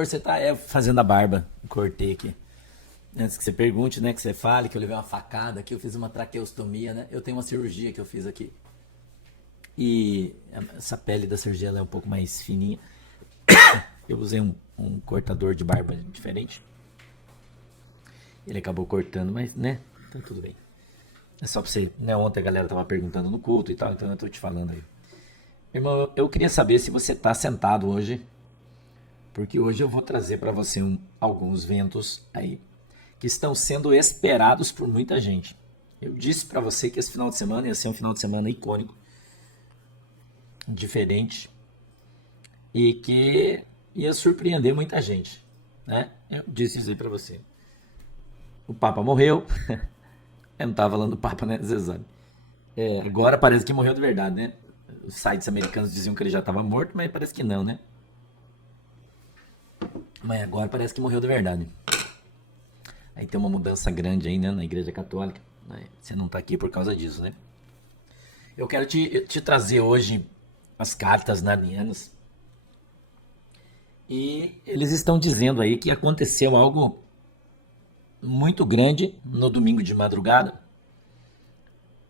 doutor, você tá fazendo a barba. Cortei aqui. Antes que você pergunte, né? Que você fale que eu levei uma facada aqui, eu fiz uma traqueostomia, né? Eu tenho uma cirurgia que eu fiz aqui. E essa pele da cirurgia ela é um pouco mais fininha. Eu usei um cortador de barba diferente. Ele acabou cortando, mas, né? Tá tudo bem. É só pra você, né? Ontem a galera tava perguntando no culto e tal, então eu tô te falando aí. Irmão, eu queria saber se você tá sentado hoje, porque hoje eu vou trazer pra você alguns ventos aí que estão sendo esperados por muita gente. Eu disse pra você que esse final de semana ia ser um final de semana icônico, diferente e que ia surpreender muita gente, né? Eu disse isso aí pra você. O Papa morreu. Eu não tava falando do Papa, né? Você sabe. Agora parece que morreu de verdade, né? Os sites americanos diziam que ele já estava morto, mas parece que não, né? Mas agora parece que morreu de verdade. Aí tem uma mudança grande aí, né, na Igreja Católica. Né? Você não tá aqui por causa disso, né? Eu quero te trazer hoje as cartas narnianas. E eles estão dizendo aí que aconteceu algo muito grande no domingo de madrugada.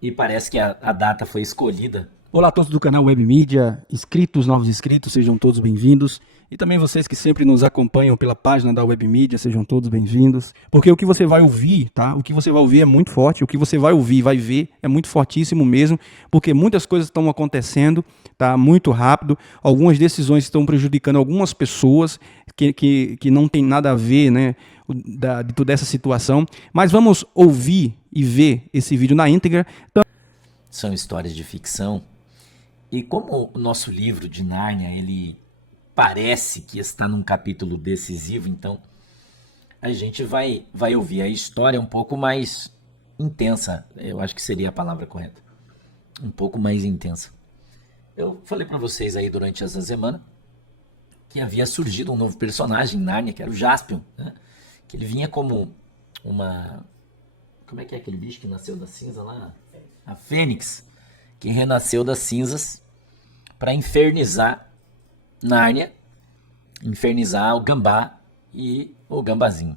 E parece que a data foi escolhida. Olá a todos do canal Web Mídia, inscritos, novos inscritos, sejam todos bem-vindos. E também vocês que sempre nos acompanham pela página da Web Mídia, sejam todos bem-vindos. Porque o que você vai ouvir, tá? O que você vai ouvir é muito forte, o que você vai ouvir, vai ver, é muito fortíssimo mesmo, porque muitas coisas estão acontecendo, tá? Muito rápido. Algumas decisões estão prejudicando algumas pessoas que não tem nada a ver, né? De toda essa situação. Mas vamos ouvir e ver esse vídeo na íntegra. São histórias de ficção. E como o nosso livro de Nárnia, ele parece que está num capítulo decisivo, então a gente vai ouvir a história um pouco mais intensa. Eu acho que seria a palavra correta. Um pouco mais intensa. Eu falei para vocês aí durante essa semana que havia surgido um novo personagem em Nárnia, que era o Jaspion, né? Que ele vinha como uma... Como é que é aquele bicho que nasceu da cinza lá? A Fênix, que renasceu das cinzas para infernizar Nárnia, infernizar o Gambá e o Gambazinho.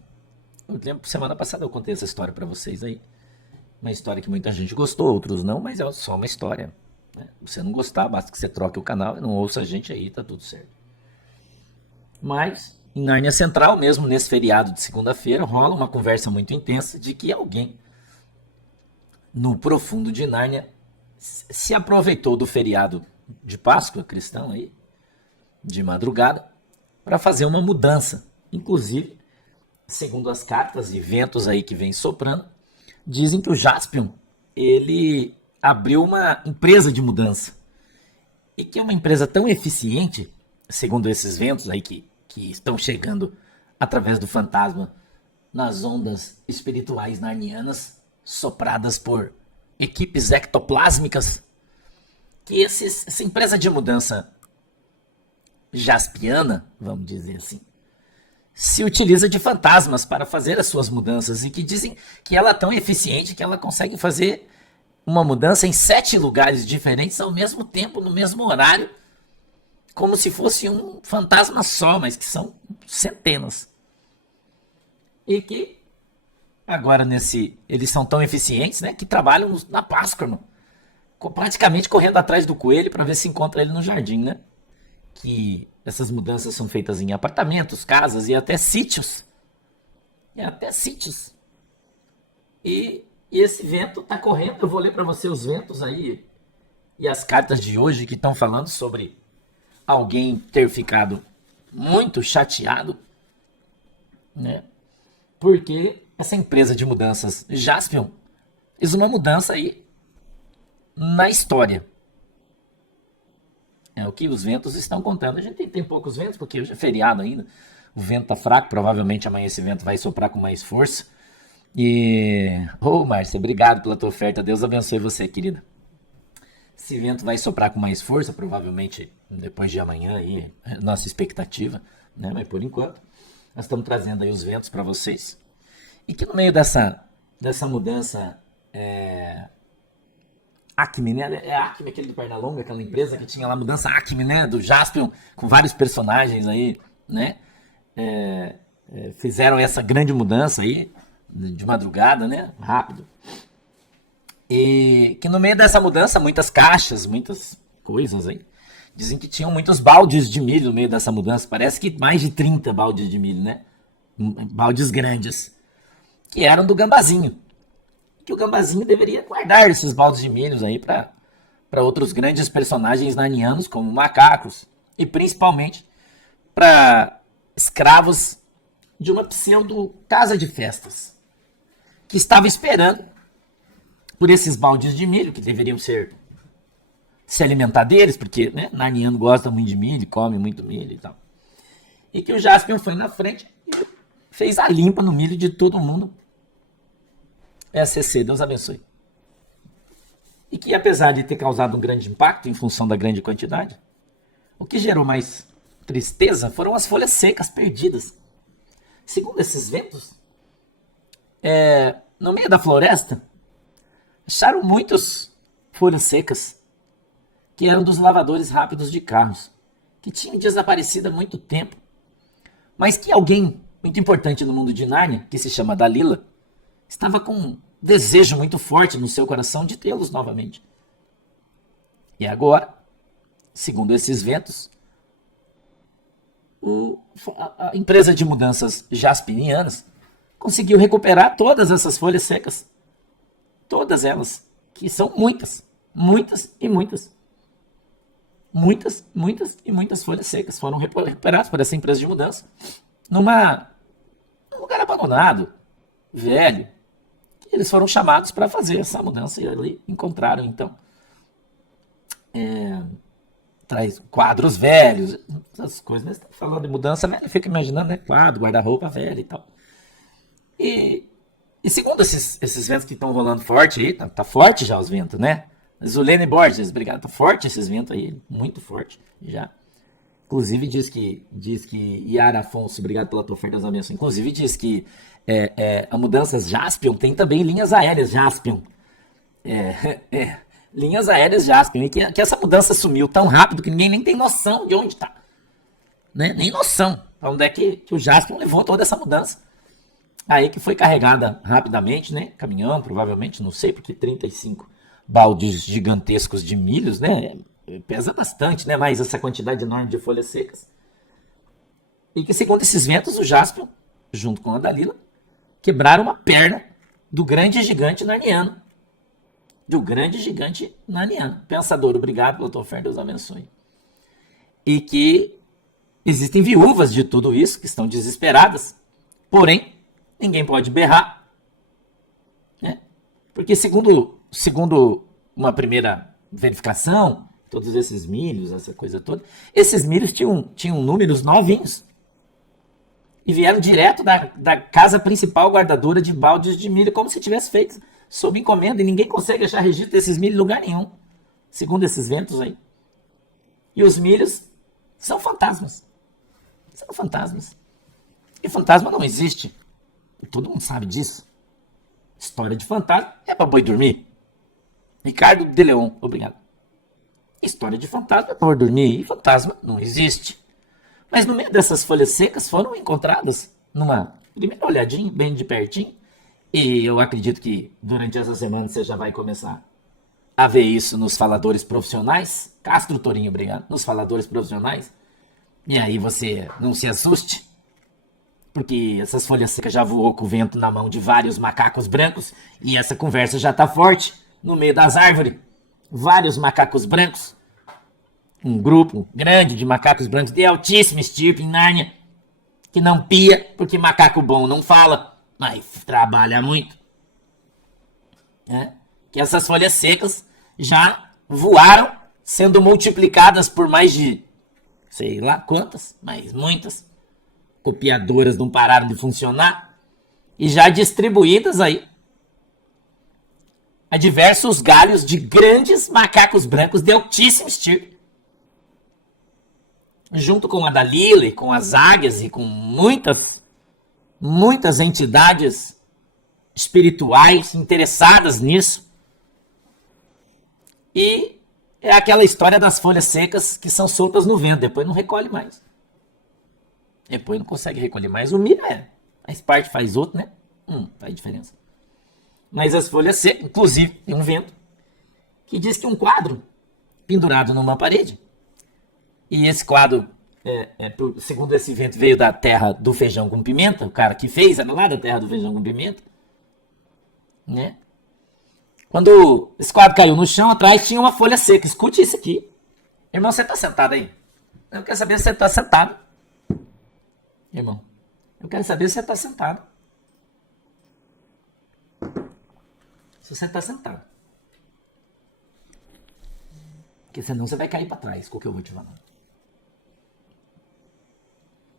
Eu lembro, semana passada eu contei essa história para vocês aí. Uma história que muita gente gostou, outros não, mas é só uma história. Né? Se você não gostar, basta que você troque o canal e não ouça a gente aí, tá tudo certo. Mas, em Nárnia Central, mesmo nesse feriado de segunda-feira, rola uma conversa muito intensa de que alguém, no profundo de Nárnia, se aproveitou do feriado de Páscoa cristão aí, de madrugada, para fazer uma mudança. Inclusive, segundo as cartas e ventos aí que vem soprando, dizem que o Jaspion, ele abriu uma empresa de mudança. E que é uma empresa tão eficiente, segundo esses ventos aí que estão chegando através do fantasma nas ondas espirituais narnianas, sopradas por equipes ectoplásmicas, que essa empresa de mudança jaspiana, vamos dizer assim, se utiliza de fantasmas para fazer as suas mudanças e que dizem que ela é tão eficiente que ela consegue fazer uma mudança em 7 lugares diferentes ao mesmo tempo, no mesmo horário, como se fosse um fantasma só, mas que são centenas. E que agora eles são tão eficientes, né, que trabalham na Páscoa, irmão. Praticamente correndo atrás do coelho para ver se encontra ele no jardim, né? Que essas mudanças são feitas em apartamentos, casas e até sítios. E esse vento tá correndo. Eu vou ler para você os ventos aí e as cartas de hoje que estão falando sobre alguém ter ficado muito chateado, né? Porque essa empresa de mudanças Jaspion fez uma mudança aí na história. É o que os ventos estão contando. A gente tem poucos ventos, porque hoje é feriado ainda. O vento tá fraco, provavelmente amanhã esse vento vai soprar com mais força. E... Márcia, obrigado pela tua oferta. Deus abençoe você, querida. Esse vento vai soprar com mais força, provavelmente depois de amanhã aí, é nossa expectativa, né? Mas por enquanto, nós estamos trazendo aí os ventos para vocês. E que no meio dessa mudança, Acme, né? É a Acme, aquele do Pernalonga, aquela empresa que tinha lá mudança Acme, né? Do Jaspion, com vários personagens aí, né? fizeram essa grande mudança aí, de madrugada, né? Rápido. E que no meio dessa mudança, muitas caixas, muitas coisas aí. Dizem que tinham muitos baldes de milho no meio dessa mudança. Parece que mais de 30 baldes de milho, né? Baldes grandes. Que eram do Gambazinho. Que o Gambazinho deveria guardar esses baldes de milho aí para outros grandes personagens narnianos, como macacos. E principalmente para escravos de uma pseudo casa de festas. Que estava esperando por esses baldes de milho, que deveriam se alimentar deles, porque né, narniano gosta muito de milho, come muito milho e tal. E que o Jaspion foi na frente e fez a limpa no milho de todo mundo. SCC, Deus abençoe. E que apesar de ter causado um grande impacto em função da grande quantidade, o que gerou mais tristeza foram as folhas secas perdidas. Segundo esses ventos, no meio da floresta, acharam muitas folhas secas que eram dos lavadores rápidos de carros, que tinham desaparecido há muito tempo, mas que alguém muito importante no mundo de Nárnia, que se chama Dalila, estava com um desejo muito forte no seu coração de tê-los novamente. E agora, segundo esses ventos, a empresa de mudanças jaspinianas conseguiu recuperar todas essas folhas secas. Todas elas, que são muitas, muitas e muitas. Muitas, muitas e muitas folhas secas foram recuperadas por essa empresa de mudança num lugar abandonado, velho. Eles foram chamados para fazer essa mudança e ali encontraram, então, traz quadros velhos, essas coisas, né? Falando de mudança, né? Eu fico imaginando, né? Quadro, guarda-roupa velho e tal. E segundo esses ventos que estão rolando forte aí, tá forte já os ventos, né? Zulene Borges, obrigado, tá forte esses ventos aí, muito forte já. Inclusive diz que Yara Afonso, obrigado pela tua oferta, Deus abençoe. Inclusive diz que a mudanças Jaspion tem também linhas aéreas Jaspion. Linhas aéreas Jaspion. E que essa mudança sumiu tão rápido que ninguém nem tem noção de onde está. Né? Nem noção. Onde é que o Jaspion levou toda essa mudança. Aí que foi carregada rapidamente, né? Caminhão, provavelmente, não sei, porque 35 baldes gigantescos de milhos, né? Pesa bastante, né? Mas essa quantidade enorme de folhas secas. E que, segundo esses ventos, o Jaspion, junto com a Dalila, quebraram uma perna do grande gigante narniano. Pensador, obrigado pela tua oferta, Deus abençoe. E que existem viúvas de tudo isso, que estão desesperadas. Porém, ninguém pode berrar. Né? Porque segundo uma primeira verificação, todos esses milhos, essa coisa toda, esses milhos tinham números novinhos. E vieram direto da casa principal guardadora de baldes de milho, como se tivesse feito sob encomenda, e ninguém consegue achar registro desses milhos em lugar nenhum, segundo esses ventos aí. E os milhos são fantasmas. São fantasmas. E fantasma não existe. Todo mundo sabe disso. História de fantasma é pra boi dormir. Ricardo de Leon, obrigado. História de fantasma é pra boi dormir, e fantasma não existe. Mas no meio dessas folhas secas foram encontradas numa primeira olhadinha, bem de pertinho. E eu acredito que durante essa semana você já vai começar a ver isso nos faladores profissionais. Castro Torinho, obrigado. Nos faladores profissionais. E aí você não se assuste, porque essas folhas secas já voou com o vento na mão de vários macacos brancos. E essa conversa já tá forte no meio das árvores. Vários macacos brancos. Um grupo grande de macacos brancos de altíssima estirpe em Nárnia, que não pia, porque macaco bom não fala, mas trabalha muito. Que essas folhas secas já voaram, sendo multiplicadas por mais de, sei lá quantas, mas muitas. Copiadoras não pararam de funcionar. E já distribuídas aí a diversos galhos de grandes macacos brancos de altíssimo estirpe. Junto com a Dalila e com as águias e com muitas entidades espirituais interessadas nisso. E é aquela história das folhas secas que são soltas no vento, depois não recolhe mais. Depois não consegue recolher mais. O milho faz parte, faz outro, né? Faz diferença. Mas as folhas secas, inclusive, tem um vento que diz que um quadro pendurado numa parede, e esse quadro, segundo esse vento, veio da terra do feijão com pimenta, o cara que fez era lá da terra do feijão com pimenta, né? Quando esse quadro caiu no chão, atrás tinha uma folha seca. Escute isso aqui. Irmão, você tá sentado aí? Eu quero saber se você tá sentado. Irmão, eu quero saber se você tá sentado. Se você tá sentado. Porque senão você vai cair pra trás com o que eu vou te falar.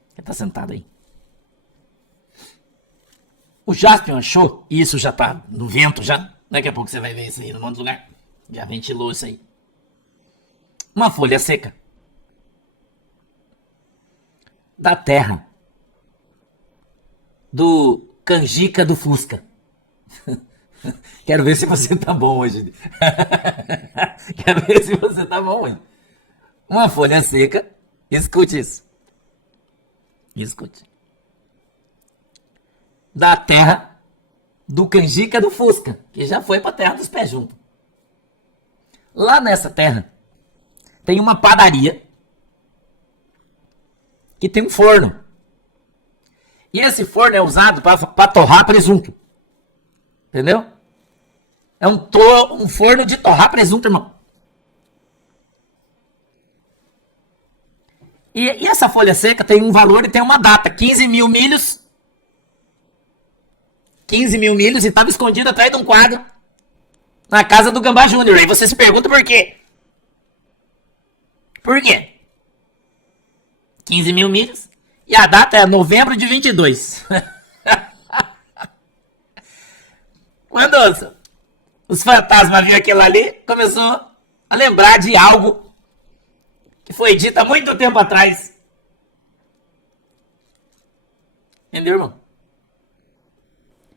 Você tá sentado aí. O Jaspion achou, e isso já tá no vento já. Daqui a pouco você vai ver isso aí no monte de lugar. Já ventilou isso aí. Uma folha seca. Da terra. Do canjica do Fusca. Quero ver se você tá bom hoje. Quero ver se você tá bom hoje. Uma folha seca. Escute isso. Escute. Da terra do canjica do Fusca, que já foi pra terra dos pés juntos. Lá nessa terra tem uma padaria que tem um forno. E esse forno é usado para torrar presunto. Entendeu? É um forno de torrar presunto, irmão. E essa folha seca tem um valor e tem uma data. 15 mil milhos. 15 mil milhos e estava escondido atrás de um quadro na casa do Gambá Júnior. Aí você se pergunta por quê? Por quê? 15 mil milhos e a data é novembro de 22. Quando os fantasmas viram aquilo ali, começou a lembrar de algo que foi dito há muito tempo atrás. Entendeu, irmão?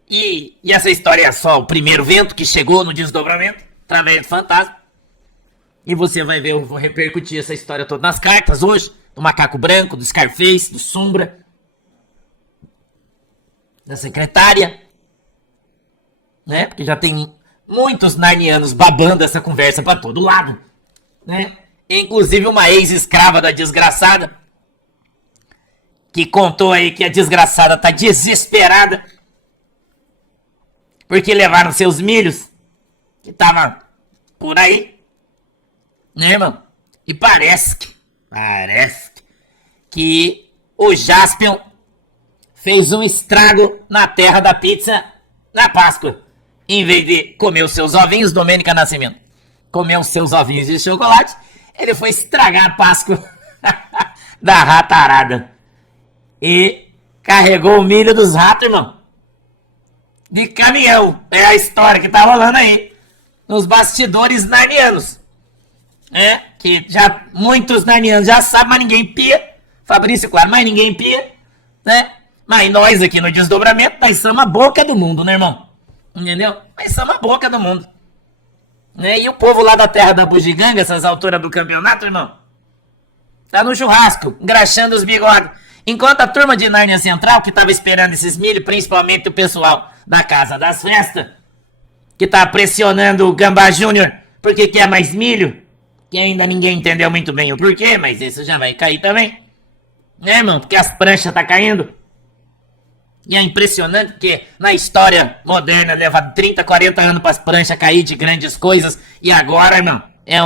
E essa história é só o primeiro vento que chegou no desdobramento, através do fantasma. E você vai ver, eu vou repercutir essa história toda nas cartas hoje. Do Macaco Branco, do Scarface, do Sombra, da secretária. Né? Porque já tem muitos narnianos babando essa conversa pra todo lado. Né? Inclusive uma ex-escrava da desgraçada, que contou aí que a desgraçada tá desesperada porque levaram seus milhos, que tava por aí, né, irmão? E parece que o Jaspion fez um estrago na terra da pizza na Páscoa. Em vez de comer os seus ovinhos, Domênica Nascimento, comer os seus ovinhos de chocolate, ele foi estragar a Páscoa da ratarada. E carregou o milho dos ratos, irmão. De caminhão. É a história que tá rolando aí nos bastidores narnianos. Que já muitos narnianos já sabem, mas ninguém pia. Fabrício, claro, mas ninguém pia, né? Mas nós aqui no desdobramento, nós somos a boca do mundo, né, irmão? Entendeu? Nós somos a boca do mundo. Né? E o povo lá da terra da bugiganga, essas alturas do campeonato, irmão, tá no churrasco, engraxando os bigodes. Enquanto a turma de Nárnia Central, que tava esperando esses milho, principalmente o pessoal da Casa das Festas, que tá pressionando o Gambá Júnior porque quer mais milho, que ainda ninguém entendeu muito bem o porquê, mas isso já vai cair também. Né, irmão? Porque as pranchas tá caindo. E é impressionante porque na história moderna leva 30, 40 anos para as pranchas cair de grandes coisas. E agora, irmão,